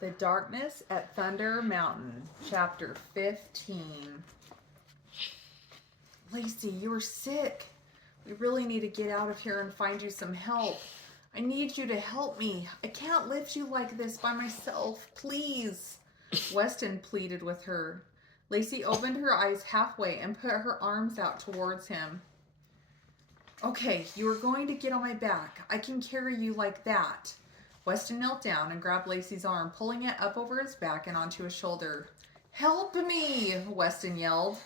The Darkness at Thunder Mountain, Chapter 15. Lacie, you are sick. We really need to get out of here and find you some help. I need you to help me. I can't lift you like this by myself. Please. Weston pleaded with her. Lacie opened her eyes halfway and put her arms out towards him. Okay, you are going to get on my back. I can carry you like that. Weston knelt down and grabbed Lacie's arm, pulling it up over his back and onto his shoulder. Help me, Weston yelled.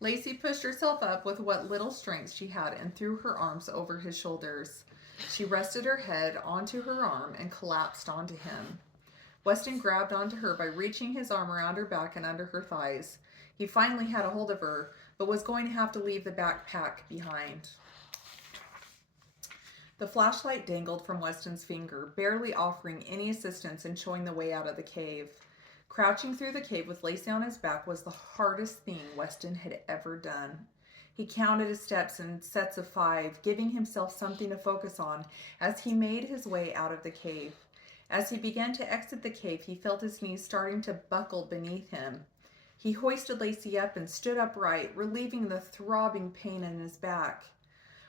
Lacie pushed herself up with what little strength she had and threw her arms over his shoulders. She rested her head onto her arm and collapsed onto him. Weston grabbed onto her by reaching his arm around her back and under her thighs. He finally had a hold of her, but was going to have to leave the backpack behind. The flashlight dangled from Weston's finger, barely offering any assistance in showing the way out of the cave. Crouching through the cave with Lacie on his back was the hardest thing Weston had ever done. He counted his steps in sets of 5, giving himself something to focus on as he made his way out of the cave. As he began to exit the cave, he felt his knees starting to buckle beneath him. He hoisted Lacie up and stood upright, relieving the throbbing pain in his back.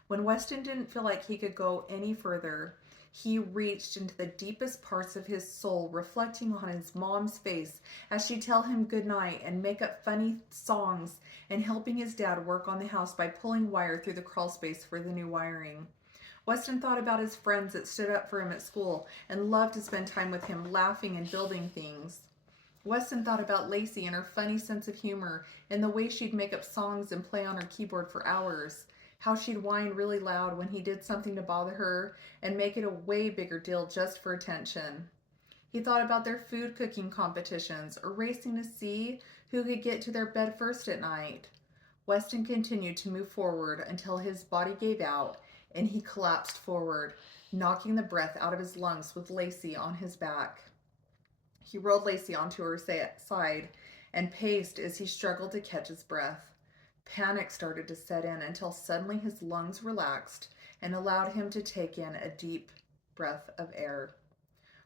When Weston didn't feel like he could go any further, he reached into the deepest parts of his soul, reflecting on his mom's face as she'd tell him goodnight and make up funny songs and helping his dad work on the house by pulling wire through the crawl space for the new wiring. Weston thought about his friends that stood up for him at school and loved to spend time with him, laughing and building things. Weston thought about Lacie and her funny sense of humor and the way she'd make up songs and play on her keyboard for hours. How she'd whine really loud when he did something to bother her and make it a way bigger deal just for attention. He thought about their food cooking competitions or racing to see who could get to their bed first at night. Weston continued to move forward until his body gave out and he collapsed forward, knocking the breath out of his lungs with Lacie on his back. He rolled Lacie onto her side and paced as he struggled to catch his breath. Panic started to set in until suddenly his lungs relaxed and allowed him to take in a deep breath of air.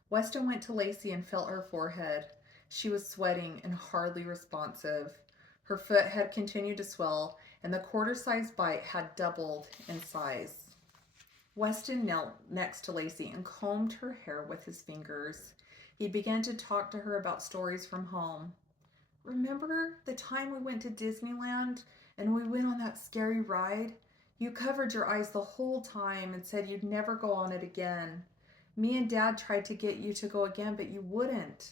Weston went to Lacie and felt her forehead. She was sweating and hardly responsive. Her foot had continued to swell, and the quarter-sized bite had doubled in size. Weston knelt next to Lacie and combed her hair with his fingers. He began to talk to her about stories from home. Remember the time we went to Disneyland and we went on that scary ride? You covered your eyes the whole time and said you'd never go on it again. Me and Dad tried to get you to go again, but you wouldn't.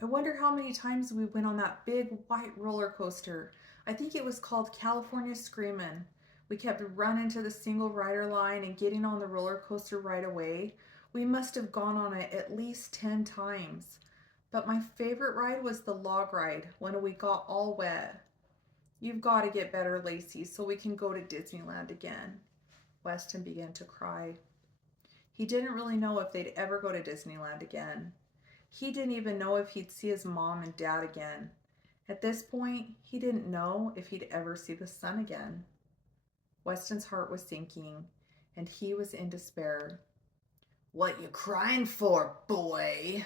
I wonder how many times we went on that big white roller coaster. I think it was called California Screamin'. We kept running to the single rider line and getting on the roller coaster right away. We must have gone on it at least 10 times. But my favorite ride was the log ride when we got all wet. You've got to get better, Lacie, so we can go to Disneyland again. Weston began to cry. He didn't really know if they'd ever go to Disneyland again. He didn't even know if he'd see his mom and dad again. At this point, he didn't know if he'd ever see the sun again. Weston's heart was sinking, and he was in despair. What you crying for, boy?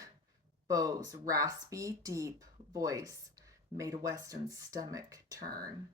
Beau's raspy, deep voice made Weston's stomach turn.